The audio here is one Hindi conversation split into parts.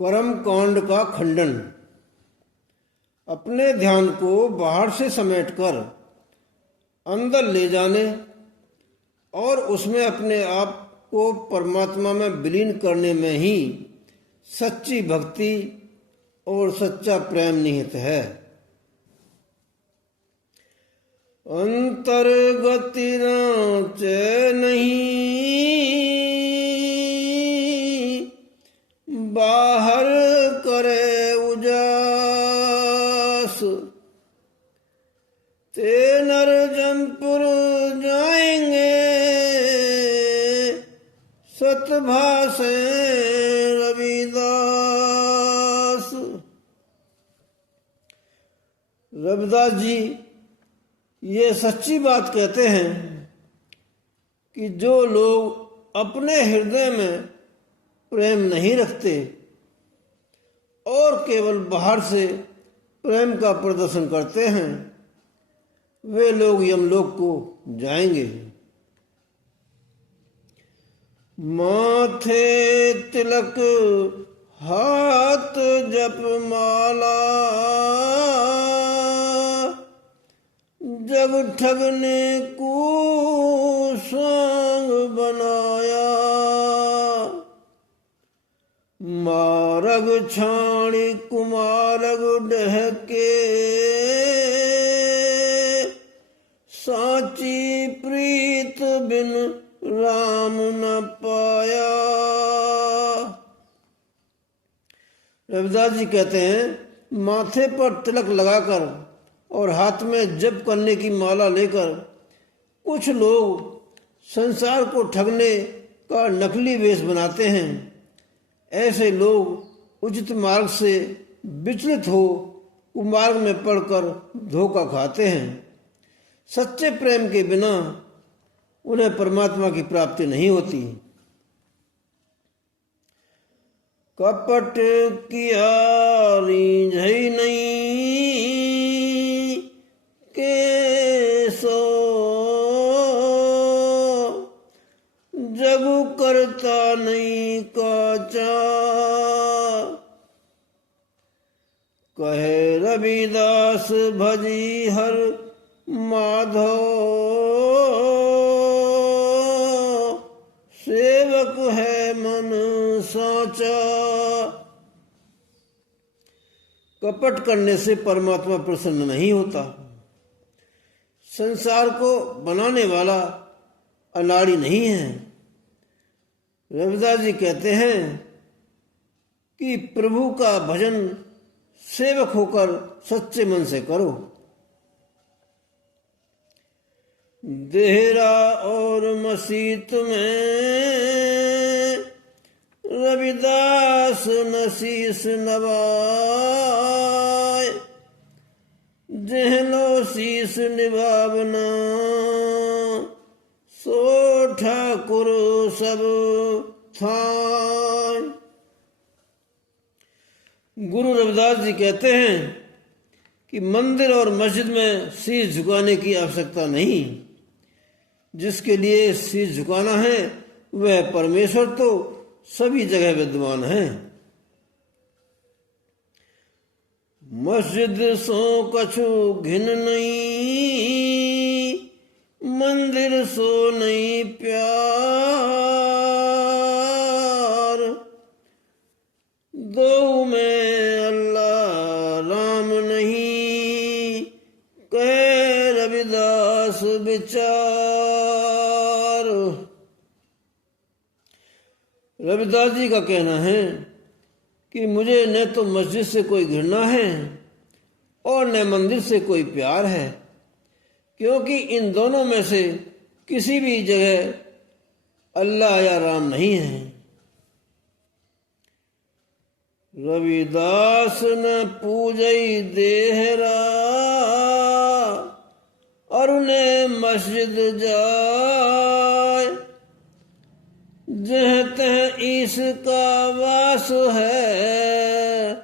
कर्म कांड का खंडन। अपने ध्यान को बाहर से समेटकर अंदर ले जाने और उसमें अपने आप को परमात्मा में विलीन करने में ही सच्ची भक्ति और सच्चा प्रेम निहित है। अंतर्गति रांचे नहीं, बाहर करे उजास, ते नर जमपुर जाएंगे, सतभाषे रविदास। रविदास जी ये सच्ची बात कहते हैं कि जो लोग अपने हृदय में प्रेम नहीं रखते और केवल बाहर से प्रेम का प्रदर्शन करते हैं, वे लोग यमलोक को जाएंगे। माथे तिलक हाथ जप माला, जग ठगने को सांग बनाया, मारग छाणी कुमारग डहके, साची प्रीत बिन राम न पाया। रविदास जी कहते हैं, माथे पर तिलक लगाकर और हाथ में जप करने की माला लेकर कुछ लोग संसार को ठगने का नकली वेश बनाते हैं। ऐसे लोग उचित मार्ग से विचलित हो कुमार्ग में पड़कर धोखा खाते हैं। सच्चे प्रेम के बिना उन्हें परमात्मा की प्राप्ति नहीं होती। कपट किया रीझई नहीं, केसो जगु करता नहीं काचा, कहे रविदास भजी हर माधव, सेवक है मन साचा। कपट करने से परमात्मा प्रसन्न नहीं होता। संसार को बनाने वाला अनाड़ी नहीं है। रविदास जी कहते हैं कि प्रभु का भजन सेवक होकर सच्चे मन से करो। देहरा और मसीत में रविदास नसीस नवाय, जहनो शीस निभावना, सो ठाकुर सब थाय। गुरु रविदास जी कहते हैं कि मंदिर और मस्जिद में शीश झुकाने की आवश्यकता नहीं। जिसके लिए शीश झुकाना है वह परमेश्वर तो सभी जगह विद्यमान है। मस्जिद सो कछु घिन नहीं, मंदिर सो नहीं प्यार, दो में अल्लाह राम नहीं, कहे रविदास विचार। रविदास जी का कहना है कि मुझे न तो मस्जिद से कोई घृणा है और न मंदिर से कोई प्यार है, क्योंकि इन दोनों में से किसी भी जगह अल्लाह या राम नहीं है। रविदास न पूजई देहरा, और उन्हें मस्जिद जाय, जह तह इसका वास है,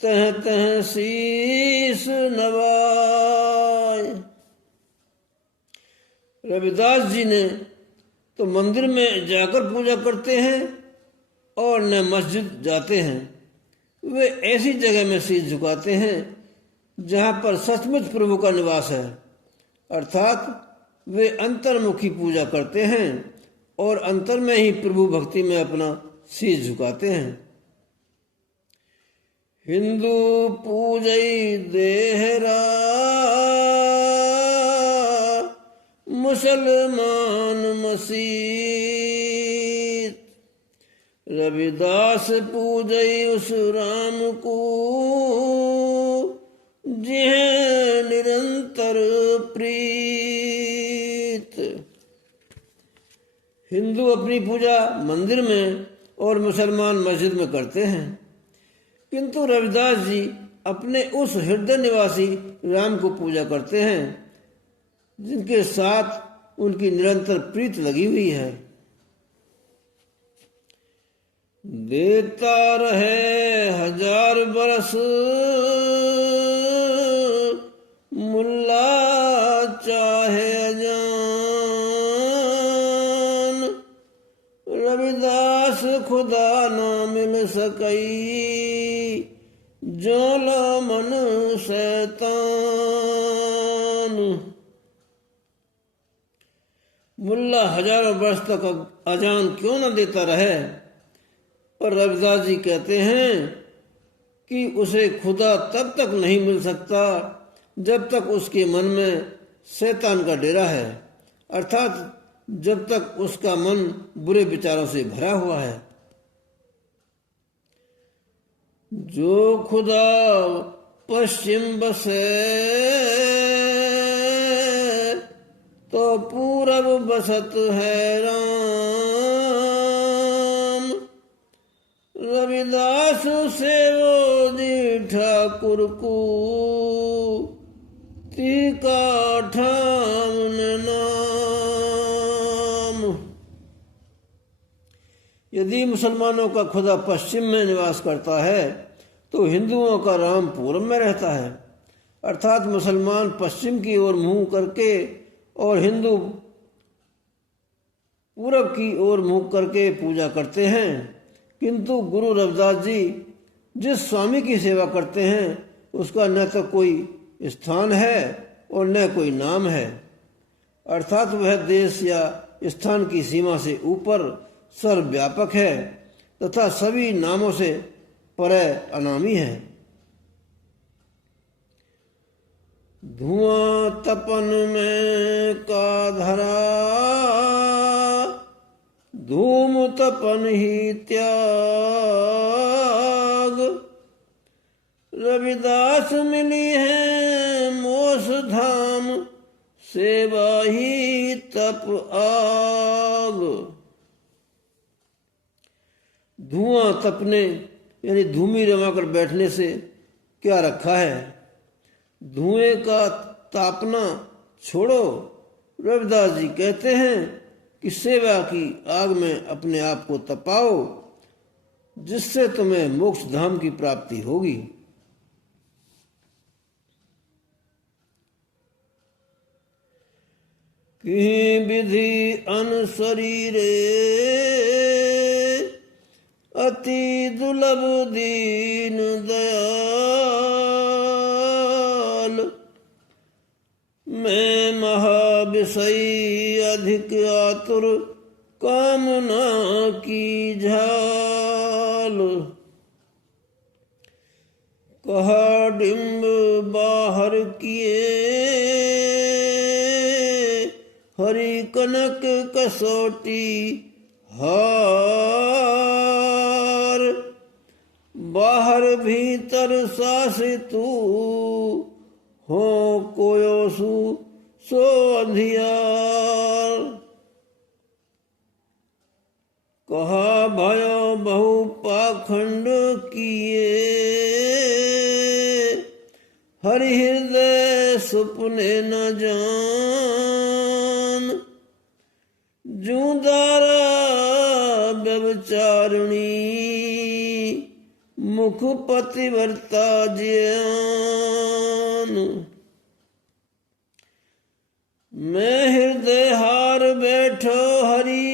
तह तह शीस नवाय। रविदास जी ने तो मंदिर में जाकर पूजा करते हैं और न मस्जिद जाते हैं। वे ऐसी जगह में शीश झुकाते हैं जहाँ पर सचमुच प्रभु का निवास है, अर्थात वे अंतर्मुखी पूजा करते हैं और अंतर में ही प्रभु भक्ति में अपना शीश झुकाते हैं। हिंदू पूजई देहरा, मुसलमान मसीत, रविदास पूजई उस राम को, जिह निरंतर प्रीत। हिंदू अपनी पूजा मंदिर में और मुसलमान मस्जिद में करते हैं, किंतु रविदास जी अपने उस हृदय निवासी राम को पूजा करते हैं जिनके साथ उनकी निरंतर प्रीत लगी हुई है। देता रहे 1000 बरस मुल्ला चाहे अजान, रविदास खुदा ना मिल सकई, जोला मन शैतान। मुल्ला हजारों वर्ष तक अजान क्यों न देता रहे, और रविदास जी कहते हैं कि उसे खुदा तब तक नहीं मिल सकता जब तक उसके मन में शैतान का डेरा है, अर्थात जब तक उसका मन बुरे विचारों से भरा हुआ है। जो खुदा पश्चिम बसे तो पूरब बसत है राम, रविदास से वो जी ठाकुर को तीका ठाम नाम। यदि मुसलमानों का खुदा पश्चिम में निवास करता है तो हिंदुओं का राम पूर्व में रहता है, अर्थात मुसलमान पश्चिम की ओर मुंह करके और हिंदू पूरब की ओर मुंह करके पूजा करते हैं। किंतु गुरु रविदास जी जिस स्वामी की सेवा करते हैं उसका न तो कोई स्थान है और न कोई नाम है, अर्थात वह देश या स्थान की सीमा से ऊपर सर्वव्यापक है तथा सभी नामों से परे अनामी है। धुआं तपन में का धरा, धूम तपन ही त्याग, रविदास मिली है मोस धाम, सेवा ही तप आग। धुआं तपने यानी धूमी जमाकर बैठने से क्या रखा है, धुएं का तापना छोड़ो। रविदास जी कहते हैं कि सेवा की आग में अपने आप को तपाओ, जिससे तुम्हें मोक्ष धाम की प्राप्ति होगी। कि विधि अनुशरीरे अति दुर्लभ दीन दयाल, मैं महाविषयी अधिक आतुर कामना की झाल। कहा डिम्ब बाहर किए हरि कनक कसौटी हार, बाहर भीतर सासि तू हो कोयो सो अंधियार। कहा भयो बहु पाखंड किए हरि हृदय सुपने न जान, जूदारा व्यभिचारिणी मुख पतिव्रता ज्ञान। मैं हृदय हार बैठो हरि,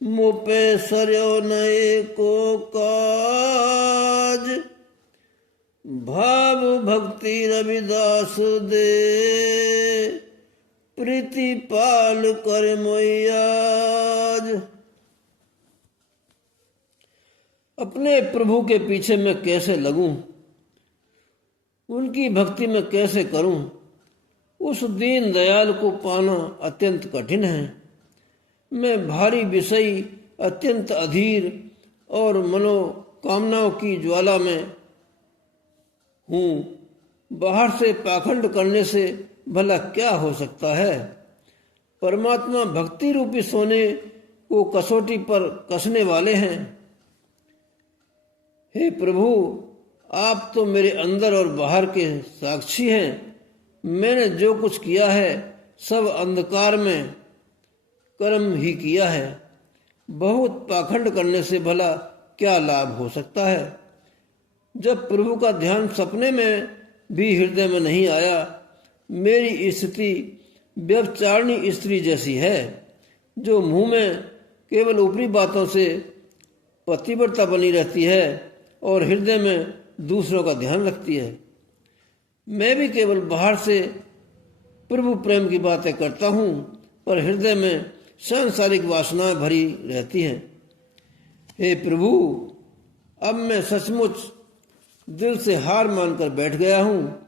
मुँह आपे सर्यो नए को काज, भाव भक्ति रविदास दे, प्रीति पाल कर मोयाज। अपने प्रभु के पीछे मैं कैसे लगूं, उनकी भक्ति में कैसे करूं, उस दीन दयाल को पाना अत्यंत कठिन है। मैं भारी विषयी, अत्यंत अधीर और मनोकामनाओं की ज्वाला में हूँ। बाहर से पाखंड करने से भला क्या हो सकता है। परमात्मा भक्ति रूपी सोने को कसौटी पर कसने वाले हैं। हे प्रभु, आप तो मेरे अंदर और बाहर के साक्षी हैं। मैंने जो कुछ किया है सब अंधकार में कर्म ही किया है। बहुत पाखंड करने से भला क्या लाभ हो सकता है। जब प्रभु का ध्यान सपने में भी हृदय में नहीं आया, मेरी स्थिति व्यभिचारिणी स्त्री जैसी है, जो मुंह में केवल ऊपरी बातों से पतिव्रता बनी रहती है और हृदय में दूसरों का ध्यान रखती है। मैं भी केवल बाहर से प्रभु प्रेम की बातें करता हूँ, पर हृदय में सांसारिक वासनाएं भरी रहती हैं। हे प्रभु, अब मैं सचमुच दिल से हार मानकर बैठ गया हूँ।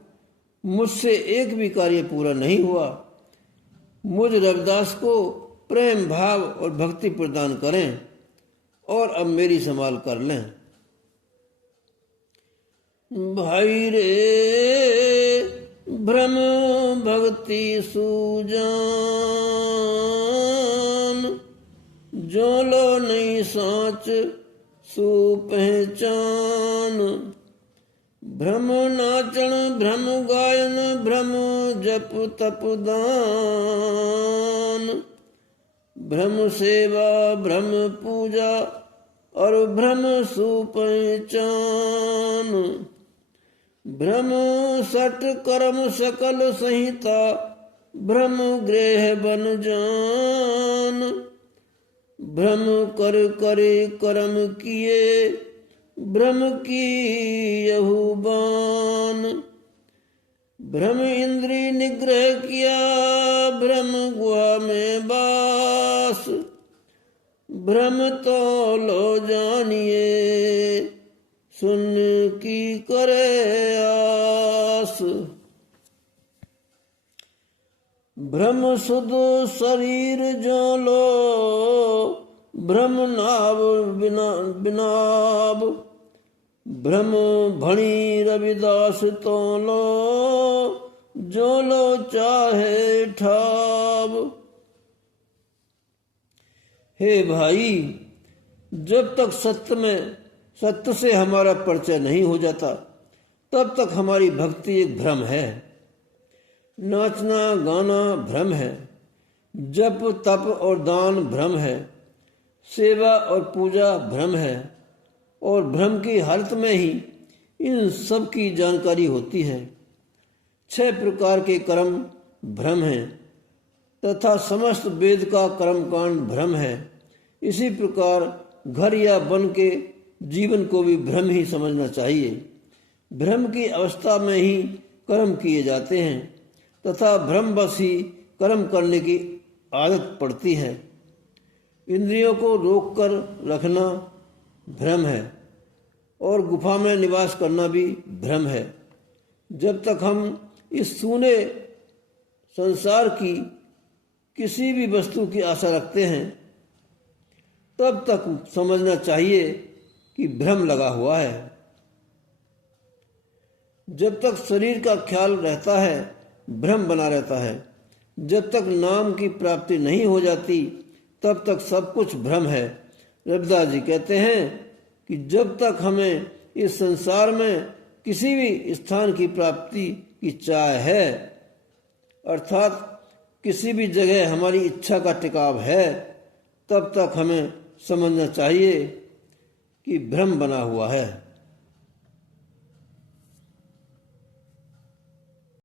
मुझसे एक भी कार्य पूरा नहीं हुआ। मुझ रविदास को प्रेम भाव और भक्ति प्रदान करें और अब मेरी संभाल कर लें। भाई रे भ्रम भक्ति सूजान, जो लो नहीं साच सुपहचान। भ्रम नाचन भ्रम गायन भ्रम जप तप दान। भ्रम सेवा भ्रम पूजा और भ्रम सुपहचान। भ्रम सट कर्म सकल संहिता भ्रम गृह बन जान। भ्रम कर करे कर्म किए भ्रम की यहुबान। भ्रम इंद्री निग्रह किया भ्रम गुहा में बास। भ्रम तो लो जानिए सुन की करे आस। भ्रम सुध शरीर जो लो भ्रम नाभ बिनाब। भ्रम भणी रविदास तो लो जो लो चाहे ठाब। हे भाई, जब तक सत्य से हमारा परिचय नहीं हो जाता, तब तक हमारी भक्ति एक भ्रम है। नाचना गाना भ्रम है। जप तप और दान भ्रम है। सेवा और पूजा भ्रम है। और भ्रम की हालत में ही इन सब की जानकारी होती है। 6 प्रकार के कर्म भ्रम हैं तथा समस्त वेद का कर्मकांड भ्रम है। इसी प्रकार घर या वन के जीवन को भी भ्रम ही समझना चाहिए। भ्रम की अवस्था में ही कर्म किए जाते हैं तथा भ्रमवश ही कर्म करने की आदत पड़ती है। इंद्रियों को रोक कर रखना भ्रम है और गुफा में निवास करना भी भ्रम है। जब तक हम इस सूने संसार की किसी भी वस्तु की आशा रखते हैं, तब तक समझना चाहिए कि भ्रम लगा हुआ है। जब तक शरीर का ख्याल रहता है, भ्रम बना रहता है। जब तक नाम की प्राप्ति नहीं हो जाती, तब तक सब कुछ भ्रम है। रविदास जी कहते हैं कि जब तक हमें इस संसार में किसी भी स्थान की प्राप्ति की चाह है, अर्थात किसी भी जगह हमारी इच्छा का टिकाव है, तब तक हमें समझना चाहिए कि भ्रम बना हुआ है।